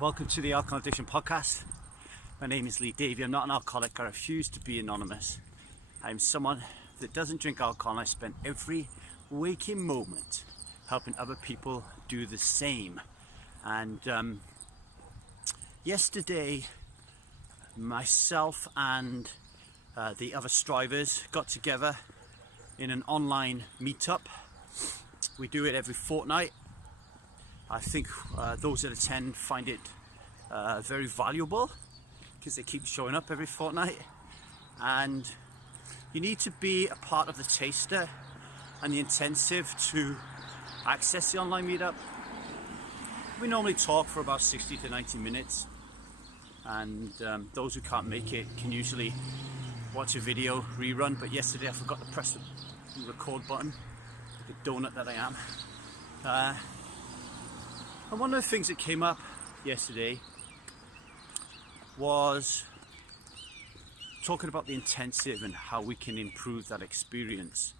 welcome to the Alcohol Addiction Podcast. My name is Lee Davey. I'm not an alcoholic. I refuse to be anonymous. I'm someone that doesn't drink alcohol, and I spend every waking moment helping other people do the same. And yesterday, myself and the other strivers got together in an online meetup. We do it every fortnight. I think those that attend find it very valuable because they keep showing up every fortnight, and you need to be a part of the taster and the intensive to access the online meetup. We normally talk for about 60 to 90 minutes, and those who can't make it can usually watch a video rerun, but yesterday I forgot to press the record button, the donut that I am. And one of the things that came up yesterday was talking about the intensive and how we can improve that experience.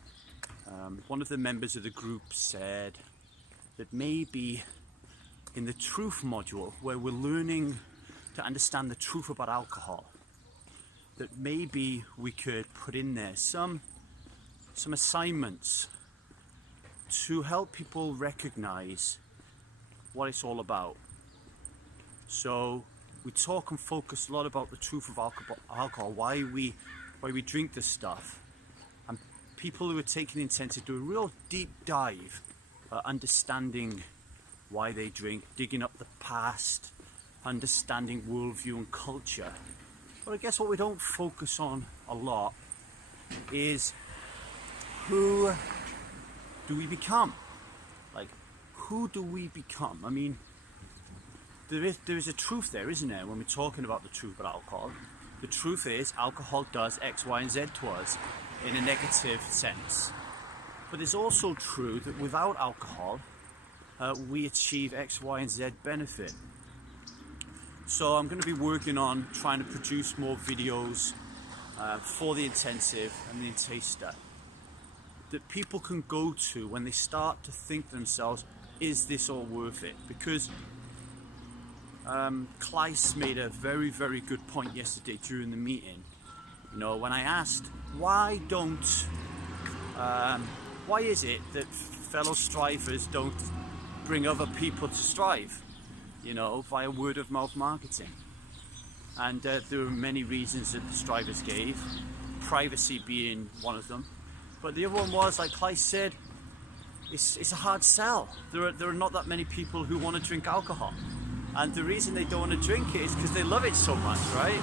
One of the members of the group said that maybe in the truth module, where we're learning to understand the truth about alcohol, that maybe we could put in there some assignments to help people recognize what it's all about. So we talk and focus a lot about the truth of alcohol, why we drink this stuff, and people who are taking the intensive do a real deep dive, understanding why they drink, digging up the past, understanding worldview and culture. But I guess what we don't focus on a lot is who do we become? Like, who do we become? I mean, there is a truth there, isn't there, when we're talking about the truth about alcohol? The truth is alcohol does X, Y, and Z to us in a negative sense. But it's also true that without alcohol, we achieve X, Y, and Z benefit. So I'm going to be working on trying to produce more videos for the intensive and the taster that people can go to when they start to think to themselves, is this all worth it? Because Kleiss made a very, very good point yesterday during the meeting. You know, when I asked, why is it that fellow strivers don't bring other people to strive, you know, via word of mouth marketing? And there were many reasons that the strivers gave, privacy being one of them. But the other one was, like Kleiss said, it's a hard sell. There are not that many people who want to drink alcohol. And the reason they don't want to drink it is because they love it so much, right?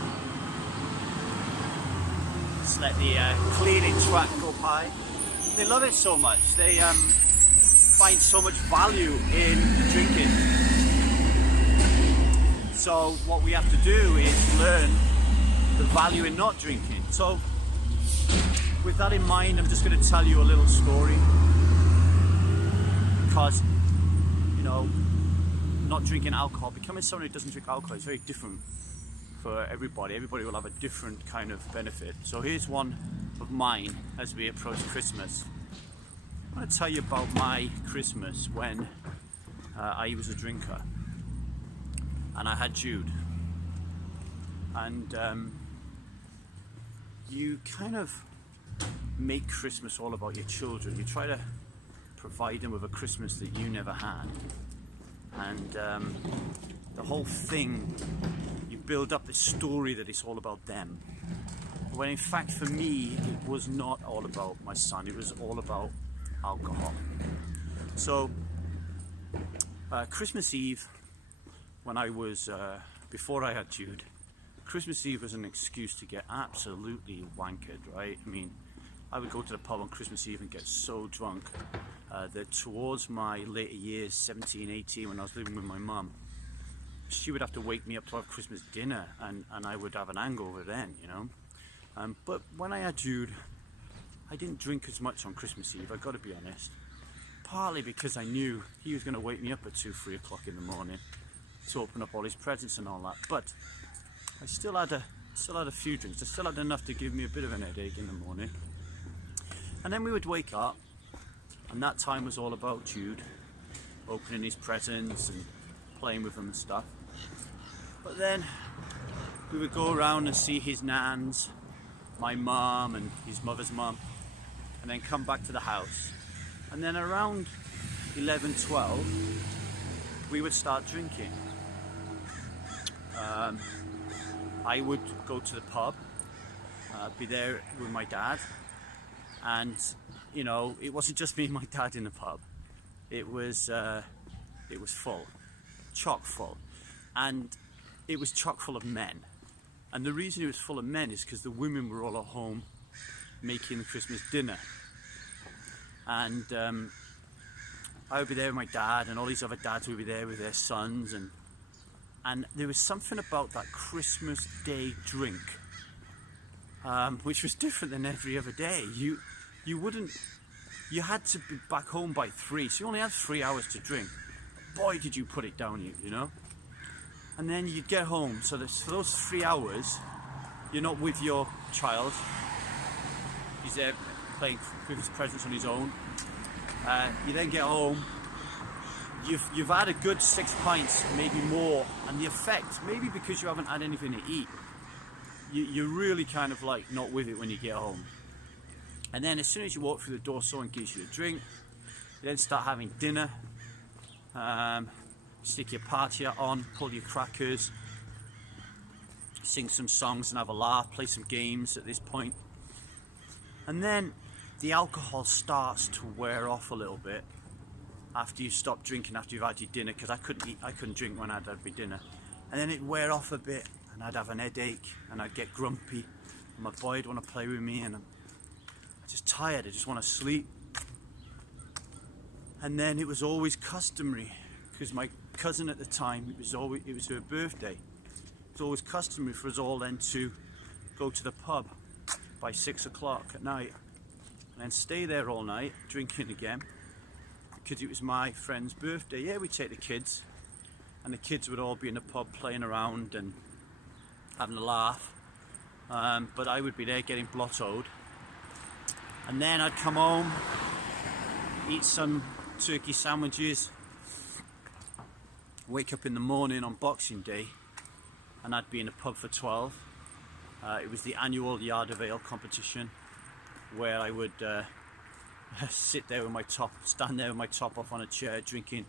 Just let the cleaning track go by. They love it so much. They find so much value in drinking. So what we have to do is learn the value in not drinking. So with that in mind, I'm just going to tell you a little story. Because, you know, not drinking alcohol, becoming someone who doesn't drink alcohol is very different for everybody. Everybody will have a different kind of benefit. So here's one of mine as we approach Christmas. I want to tell you about my Christmas when I was a drinker and I had Jude. And you kind of make Christmas all about your children. You try to provide them with a Christmas that you never had. And the whole thing, you build up this story that it's all about them. When in fact for me, it was not all about my son, it was all about alcohol. So Christmas Eve, when I was, before I had Jude, Christmas Eve was an excuse to get absolutely wankered, right? I mean, I would go to the pub on Christmas Eve and get so drunk that towards my later years, 17, 18, when I was living with my mum, she would have to wake me up to have Christmas dinner, and I would have an hangover then, you know. But when I had Jude, I didn't drink as much on Christmas Eve, I've got to be honest. Partly because I knew he was going to wake me up at 2, 3 o'clock in the morning to open up all his presents and all that. But I still had a few drinks. I still had enough to give me a bit of an headache in the morning. And then we would wake up, and that time was all about Jude, opening his presents and playing with them and stuff. But then we would go around and see his nans, my mum and his mother's mum, and then come back to the house. And then around 11, 12, we would start drinking. I would go to the pub, be there with my dad, and you know, it wasn't just me and my dad in the pub. It was full, chock full, and it was chock full of men. And the reason it was full of men is because the women were all at home making the Christmas dinner. And I would be there with my dad, and all these other dads would be there with their sons, and there was something about that Christmas Day drink, which was different than every other day. You had to be back home by 3, so you only had 3 hours to drink. Boy, did you put it down, you know? And then you'd get home, so for those 3 hours, you're not with your child. He's there playing Christmas presents on his own. You then get home, you've had a good 6 pints, maybe more, and the effect, maybe because you haven't had anything to eat, you're really kind of like not with it when you get home. And then as soon as you walk through the door, someone gives you a drink. You then start having dinner, stick your party hat on, pull your crackers, sing some songs and have a laugh, play some games at this point. And then the alcohol starts to wear off a little bit after you stop drinking, after you've had your dinner, because I couldn't drink when I'd had my dinner. And then it'd wear off a bit, and I'd have an headache, and I'd get grumpy, and my boy'd want to play with me, and I'm just tired, I just want to sleep. And then it was always customary, because my cousin at the time, it was her birthday. It was always customary for us all then to go to the pub by 6 o'clock at night, and then stay there all night drinking again, because it was my friend's birthday. Yeah, we'd take the kids, and the kids would all be in the pub playing around and having a laugh, but I would be there getting blottoed. And then I'd come home, eat some turkey sandwiches, wake up in the morning on Boxing Day, and I'd be in a pub for 12. It was the annual Yard of Ale competition, where I would stand there with my top off on a chair, drinking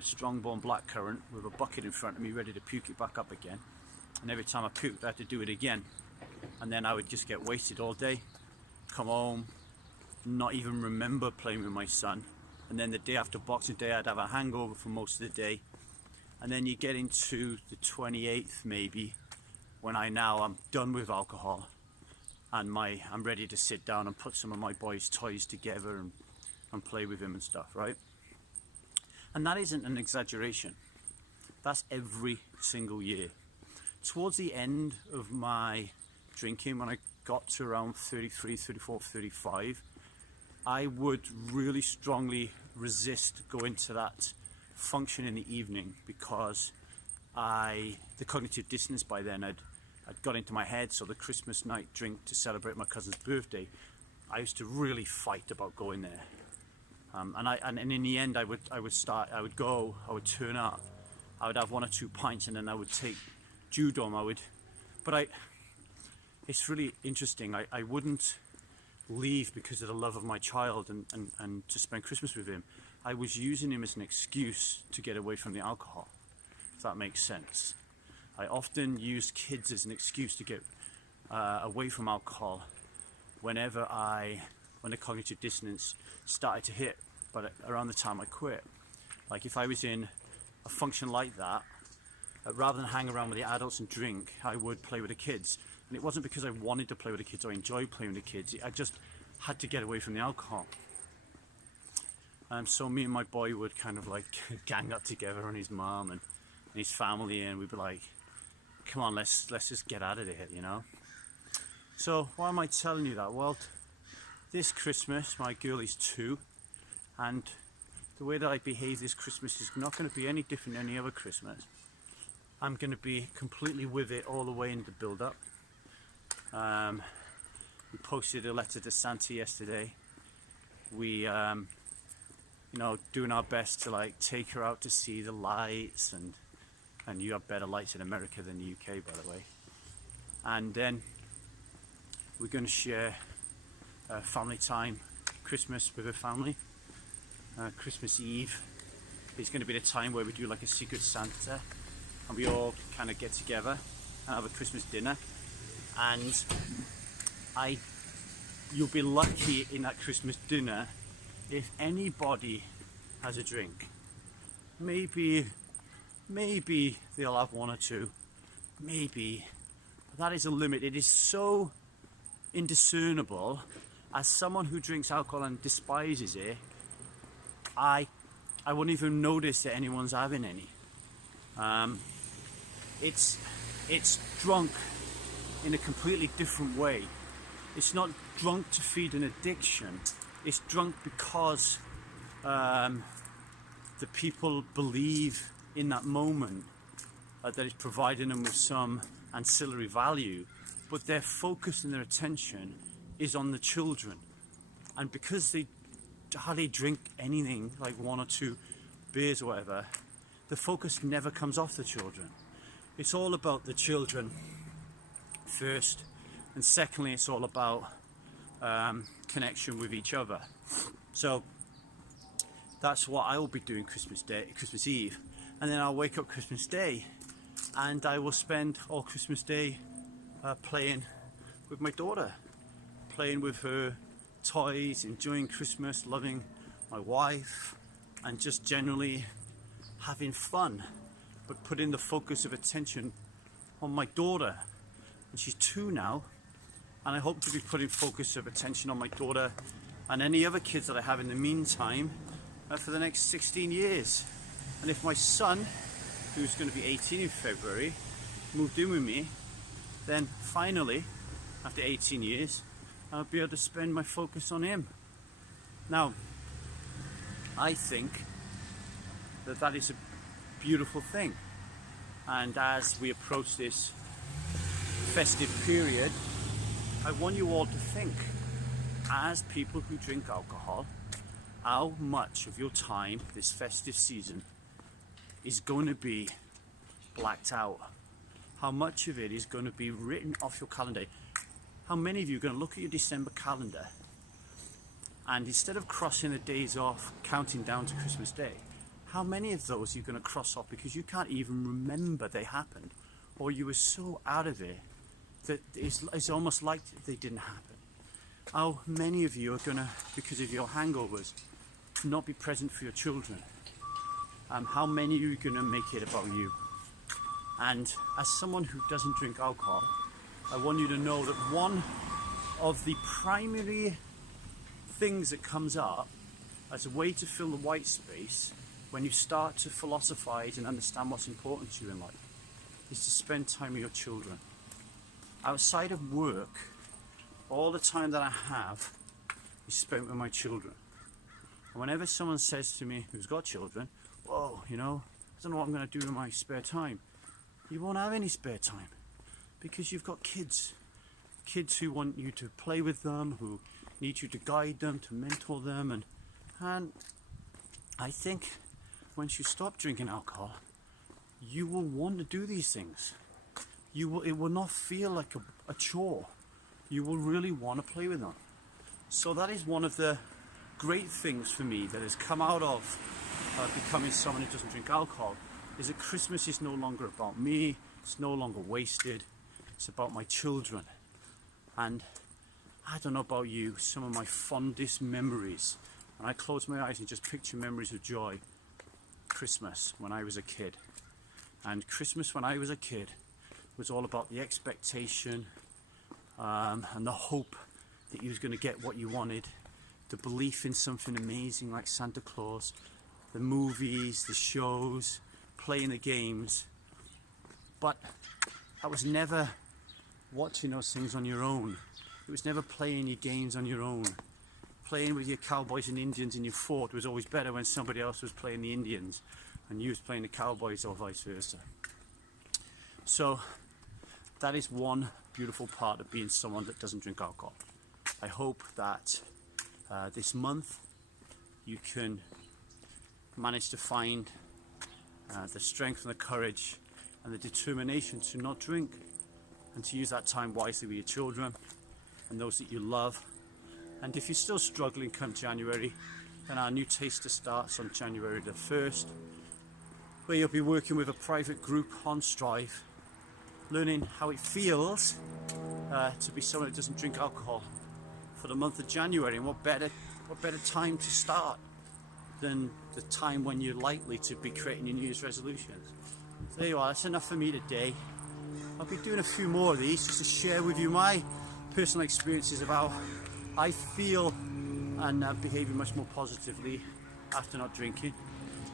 Strongbow blackcurrant with a bucket in front of me, ready to puke it back up again. And every time I puked, I had to do it again. And then I would just get wasted all day, come home, not even remember playing with my son. And then the day after Boxing Day, I'd have a hangover for most of the day. And then you get into the 28th maybe, when I'm done with alcohol, and I'm ready to sit down and put some of my boys' toys together and play with him and stuff, right? And that isn't an exaggeration. That's every single year. Towards the end of my drinking, when I got to around 33, 34, 35, I would really strongly resist going to that function in the evening, because the cognitive dissonance by then had got into my head. So the Christmas night drink to celebrate my cousin's birthday, I used to really fight about going there. And in the end, I would turn up, I would have 1 or 2 pints, and then I would take Judom. It's really interesting. I wouldn't leave because of the love of my child and to spend Christmas with him. I was using him as an excuse to get away from the alcohol, if that makes sense. I often use kids as an excuse to get away from alcohol when the cognitive dissonance started to hit, but around the time I quit. Like if I was in a function like that, rather than hang around with the adults and drink, I would play with the kids. And it wasn't because I wanted to play with the kids or enjoyed playing with the kids, I just had to get away from the alcohol. So me and my boy would kind of like gang up together on his mum and his family, and we'd be like, come on, let's just get out of here, you know? So why am I telling you that? Well, this Christmas, my girl is 2, and the way that I behave this Christmas is not going to be any different than any other Christmas. I'm going to be completely with it all the way in the build-up. We posted a letter to Santa yesterday. We, doing our best to like take her out to see the lights and and you have better lights in America than the UK, by the way. And then we're going to share family time, Christmas with her family. Christmas Eve is going to be the time where we do like a Secret Santa, and we all kind of get together and have a Christmas dinner. And you'll be lucky in that Christmas dinner if anybody has a drink. Maybe they'll have one or two, maybe. But that is a limit. It is so indiscernible. As someone who drinks alcohol and despises it, I wouldn't even notice that anyone's having any. It's drunk in a completely different way. It's not drunk to feed an addiction. It's drunk because the people believe in that moment that it's providing them with some ancillary value, but their focus and their attention is on the children. And because they hardly drink anything, like one or two beers or whatever, the focus never comes off the children. It's all about the children first, and secondly it's all about connection with each other. So that's what I will be doing Christmas Eve, and then I'll wake up Christmas Day and I will spend all Christmas Day playing with my daughter, playing with her toys, enjoying Christmas, loving my wife, and just generally having fun, but putting the focus of attention on my daughter. And she's 2 now, and I hope to be putting focus of attention on my daughter and any other kids that I have in the meantime for the next 16 years. And if my son, who's going to be 18 in February, moved in with me, then finally, after 18 years, I'll be able to spend my focus on him. Now, I think that is a beautiful thing. And as we approach this festive period, I want you all to think, as people who drink alcohol, how much of your time this festive season is going to be blacked out. How much of it is going to be written off your calendar. How many of you are going to look at your December calendar and instead of crossing the days off, counting down to Christmas Day, how many of those are you going to cross off because you can't even remember they happened, or you were so out of it that it's almost like they didn't happen? How many of you are going to, because of your hangovers, not be present for your children? How many of you are going to make it about you? And as someone who doesn't drink alcohol, I want you to know that one of the primary things that comes up as a way to fill the white space when you start to philosophize and understand what's important to you in life is to spend time with your children. Outside of work, all the time that I have is spent with my children. And whenever someone says to me, who's got children, whoa, I don't know what I'm going to do in my spare time. You won't have any spare time because you've got kids who want you to play with them, who need you to guide them, to mentor them, and I think once you stop drinking alcohol, you will want to do these things. It will not feel like a chore. You will really want to play with them. So that is one of the great things for me that has come out of becoming someone who doesn't drink alcohol, is that Christmas is no longer about me, it's no longer wasted, it's about my children. And I don't know about you, some of my fondest memories, when I close my eyes and just picture memories of joy, Christmas when I was a kid. And Christmas when I was a kid was all about the expectation and the hope that you was going to get what you wanted, the belief in something amazing like Santa Claus, the movies, the shows, playing the games. But I was never watching those things on your own. It was never playing your games on your own. Playing with your cowboys and Indians in your fort was always better when somebody else was playing the Indians and you was playing the cowboys, or vice versa. So that is one beautiful part of being someone that doesn't drink alcohol. I hope that this month you can manage to find the strength and the courage and the determination to not drink, and to use that time wisely with your children and those that you love. And if you're still struggling come January, then our new taster starts on January the 1st, where you'll be working with a private group on Strive, learning how it feels to be someone who doesn't drink alcohol for the month of January. And what better time to start than the time when you're likely to be creating your New Year's resolutions. So there you are, that's enough for me today. I'll be doing a few more of these just to share with you my personal experiences of how I feel and behaving much more positively after not drinking.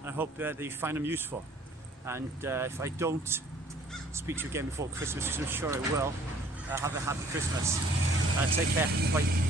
And I hope that you find them useful. And if I don't speak to you again before Christmas, which I'm sure I will, have a happy Christmas. Take care. Bye.